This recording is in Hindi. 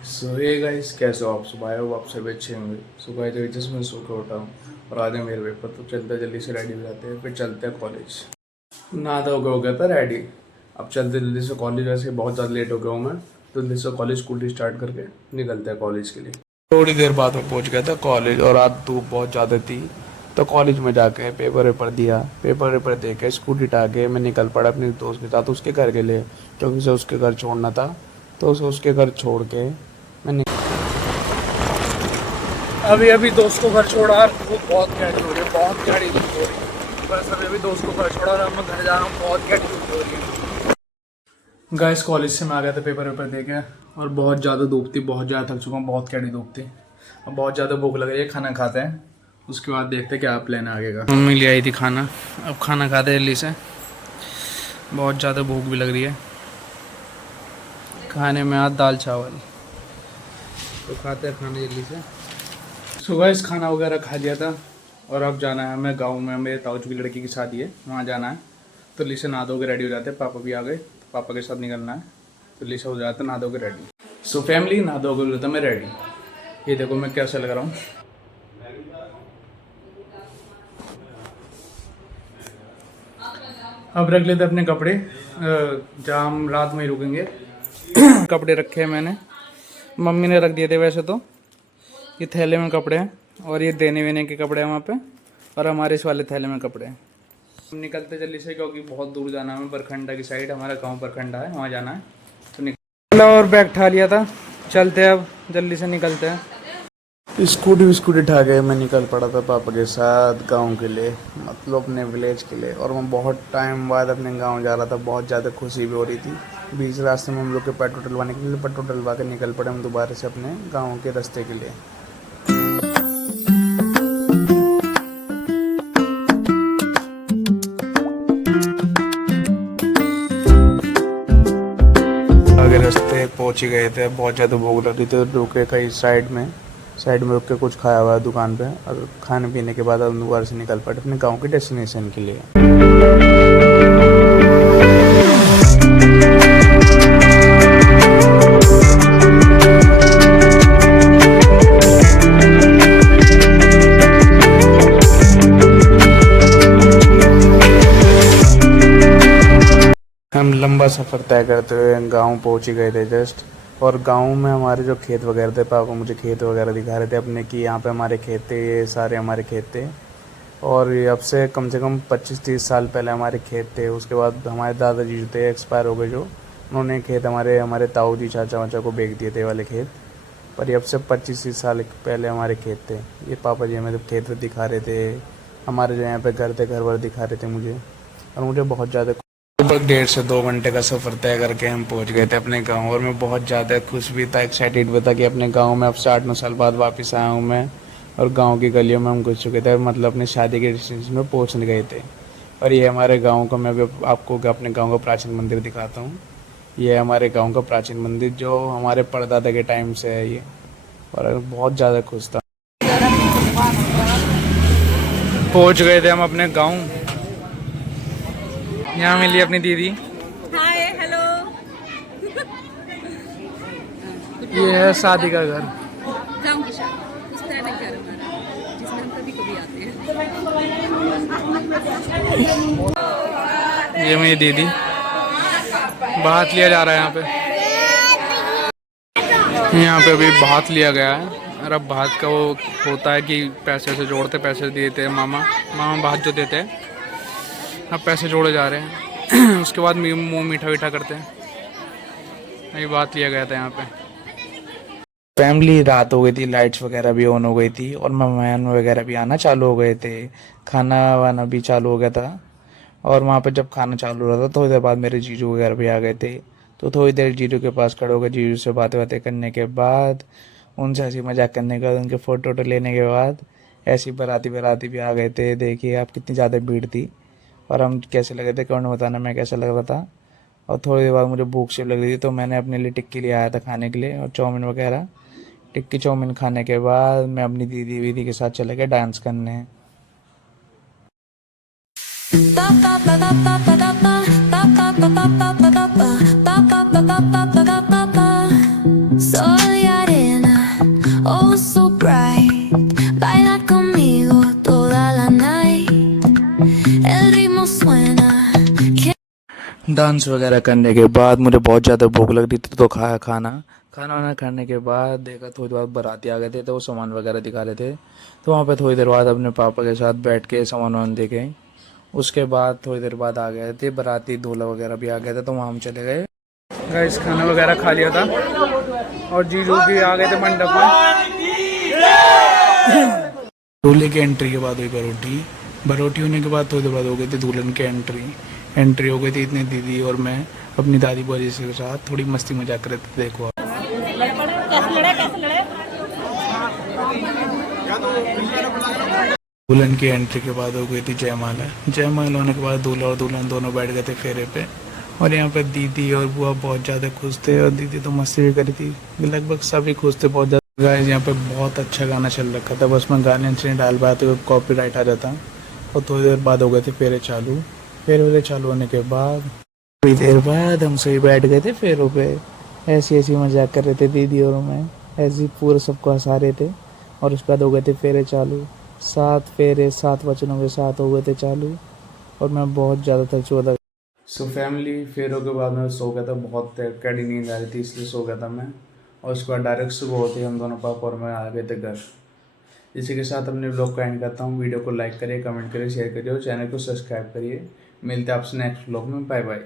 सो हे गाइस, कैसे हो आप? सुबह आए हो, आप सभी अच्छे होंगे। सुबह तो जस्ट मैं सो के उठा हूँ और आज है मेरे पेपर, तो चलते जल्दी से रेडी हो जाते हैं, फिर चलते हैं कॉलेज। नहा धो के हो गया था रेडी। अब चलते जल्दी से कॉलेज, वैसे बहुत ज़्यादा लेट हो गया हूँ मैं, तो जल्दी से कॉलेज स्कूटी स्टार्ट करके निकलते हैं कॉलेज के लिए। थोड़ी देर बाद मैं पहुँच गया था कॉलेज और आज धूप बहुत ज़्यादा थी, तो कॉलेज में जाके पेपर वेपर दिया। पेपर वेपर दे के स्कूटी उठा के मैं निकल पड़ा अपने दोस्त के साथ उसके घर के लिए, क्योंकि उसे उसके घर छोड़ना था। तो उसे उसके घर छोड़ के मैं अभी अभी दोस्त को घर छोड़ा और वो बहुत गहरी हो रही है, बहुत गहरी धूप हो रही है। बस अभी दोस्त को घर छोड़ा और अब मैं घर जा रहा हूँ, बहुत गहरी धूप हो रही है। गाइस, कॉलेज से मैं आ गया था पेपर वेपर दे के, और बहुत ज़्यादा धूप थी, बहुत ज़्यादा थक चुका हूँ, बहुत गहरी धूप थी। अब बहुत ज़्यादा भूख लग रही है, खाना खाते हैं, उसके बाद देखते हैं क्या प्लान है आगे का। मम्मी ले आई थी खाना, अब खाना खाते हैं जल्दी से, बहुत ज़्यादा भूख भी लग रही है। खाने में आज दाल चावल, तो खाते हैं खाना जल्दी से। सुबह इस खाना वगैरह खा लिया था और अब जाना है हमें गांव में, मेरे ताऊ की लड़की की शादी है, वहाँ जाना है। तो ली से नहा धो के रेडी हो जाते हैं, पापा भी आ गए, तो पापा के साथ निकलना है, तो ली से हो जाते हैं नहा धो के रेडी। सो फैमिली, नहा धो के होता मैं रेडी। ये देखो मैं कैसा लग रहा हूँ। अब रख लेते अपने कपड़े, जहाँ हम रात में ही रुकेंगे। कपड़े रखे हैं मैंने, मम्मी ने रख दिए थे वैसे तो। ये थैले में कपड़े हैं और ये देने वेने के कपड़े हैं वहाँ पे, और हमारे इस वाले थैले में कपड़े हैं। हम निकलते जल्दी से, क्योंकि बहुत दूर जाना है हमें, बरखंडा की साइड, हमारा गांव बरखंडा है, वहाँ जाना है। तो निकल और बैग उठा लिया था, चलते हैं अब जल्दी से निकलते हैं। स्कूटी विस्कूटी उठा के मैं निकल पड़ा था पापा के साथ गांव के लिए, मतलब अपने विलेज के लिए। और मैं बहुत टाइम बाद अपने गांव जा रहा था, बहुत ज़्यादा खुशी भी हो रही थी। बीच रास्ते में हम लोग के पेट्रोल डलवाने के लिए पेट्रोल डलवा के निकल पड़े हम दोबारा से अपने गाँव के रास्ते के लिए। आगे रास्ते पहुंच ही गए थे, बहुत ज़्यादा भूख लग रही थी, तो रुके कहीं साइड में रुक के कुछ खाया हुआ है दुकान पे, और खाने पीने के बाद हम दोबारा से निकल पड़े अपने गांव के डेस्टिनेशन के लिए। हम लंबा सफ़र तय करते हुए गांव पहुंच ही गए थे जस्ट। और गांव में हमारे जो खेत वगैरह थे, पापा मुझे खेत वगैरह दिखा रहे थे अपने, कि यहाँ पे हमारे खेत थे, ये सारे हमारे खेत थे। और ये अब से कम 25-30 साल पहले हमारे खेत थे। उसके बाद हमारे दादाजी जो थे एक्सपायर हो गए, जो उन्होंने खेत हमारे ताऊ जी चाचा वाचा को बेच दिए थे वाले खेत। पर ये अब से 25-30 साल पहले हमारे खेत थे। ये पापा जी हमें खेत दिखा रहे थे, हमारे जो यहाँ पे घर थे, घर वर दिखा रहे थे मुझे। और मुझे बहुत ज़्यादा लगभग 1.5 से 2 घंटे का सफ़र तय करके हम पहुंच गए थे अपने गांव। और मैं बहुत ज़्यादा खुश भी था, एक्साइटेड भी था कि अपने गांव में अब से 8-9 साल बाद वापस आया हूं मैं। और गांव की गलियों में हम घुस चुके थे, मतलब अपने शादी के डेस्टिनेशन में पहुंच गए थे। और ये हमारे गाँव का, मैं आपको अपने गाँव का प्राचीन मंदिर दिखाता हूँ। ये है हमारे गाँव का प्राचीन मंदिर, जो हमारे परदादा के टाइम से है ये। और बहुत ज़्यादा खुश था। पहुँच गए थे हम अपने गाँव। यहाँ मिली अपनी दीदी। Hi hello. ये है शादी का घर। गाँव की शादी, उस तरह का घर हमारा, जिसमें हम कभी कभी आते हैं। ये मेरी दीदी, भात लिया जा रहा है यहाँ पे। यहाँ पे अभी भात लिया गया है, और अब भात का वो होता है कि पैसे से जोड़ते, पैसे देते हैं मामा भात जो देते हैं। अब पैसे जोड़े जा रहे हैं। उसके बाद मुँह मीठा वीठा करते हैं। अभी बात लिया गया था यहाँ पे। फैमिली, रात हो गई थी, लाइट्स वगैरह भी ऑन हो गई थी, और मेहमान वगैरह भी आना चालू हो गए थे, खाना वाना भी चालू हो गया था। और वहाँ पे जब खाना चालू हो रहा था, थोड़ी देर बाद मेरे जीजू वगैरह भी आ गए थे। तो थोड़ी देर जीजू के पास खड़े हो गए, जीजू से बातें करने के बाद, उनसे हंसी मजाक करने के बाद, उनके फ़ोटो वोटो लेने के बाद, ऐसी बाराती भी आ गए थे। देखिए आप कितनी ज़्यादा भीड़ थी, और हम कैसे लगे थे, कौन बताना मैं कैसा लग रहा था। और थोड़ी देर बाद मुझे भूख से लग रही थी, तो मैंने अपने लिए टिक्की ले आया था खाने के लिए, और चाउमीन वगैरह। टिक्की चाउमीन खाने के बाद मैं अपनी दीदी वीदी के साथ चले गया डांस करने। So yeah डांस वगैरह करने के बाद मुझे बहुत ज़्यादा भूख लग रही थी, तो खाया खाना खाना वाना खाने के बाद देखा थोड़ी देर बाद बाराती आ गए थे, तो वो सामान वगैरह दिखा रहे थे। तो वहाँ पे थोड़ी देर बाद अपने पापा के साथ बैठ के सामान वामान देखे। उसके बाद थोड़ी देर बाद आ गए थे बाराती, दूल्हा वगैरह भी आ गया था, तो वहाँ हम चले गए। गाइस खाना वगैरह खा लिया था और जीजू भी आ गए थे मंडप में। दूल्हे की एंट्री के बाद हुई बरोटी। बरोटी होने के बाद थोड़ी देर बाद हो गई थी दुल्हन की एंट्री हो गई थी। इतने दीदी और मैं अपनी दादी बुआ के साथ थोड़ी मस्ती मजाक कर रहे थे। देखो आप। दुल्हन की एंट्री के बाद हो गई थी जयमाला। जयमाला होने के बाद दूल्हा और दुल्हन दोनों बैठ गए थे फेरे पे। और यहाँ पे दीदी और बुआ बहुत ज़्यादा खुश थे, और दीदी तो मस्ती भी करी थी। लगभग सभी खुश थे बहुत ज़्यादा। गाइस यहाँ पे बहुत अच्छा गाना चल रखा था, बस मैं गाने से डाल पाया तो कॉपीराइट आ जाता। और थोड़ी देर बाद हो गए थे फेरे चालू। फेरे चालू होने के बाद थोड़ी देर बाद हम सभी बैठ गए थे फेरों पे। ऐसी ऐसी मजाक कर रहे थे दीदी और मैं, ऐसे ही पूरे सबको हंसा रहे थे। और उसके बाद हो गए थे फेरे चालू। 7 फेरे 7 वचनों के साथ हो गए थे चालू। और मैं बहुत ज़्यादा थक चुका था। सो फैमिली फेरों के बाद मैं सो गया था, बहुत कड़ी नींद आ रही थी, इसलिए सो गया था मैं। और उसके बाद डायरेक्ट सुबह होते ही हम दोनों पापा और मैं आ गए थे घर। इसी के साथ अपने ब्लॉग का एंड करता हूँ। वीडियो को लाइक करिए, कमेंट करिए, शेयर करिए और चैनल को सब्सक्राइब करिए। मिलते हैं आपसे नेक्स्ट ब्लॉग में। Bye bye.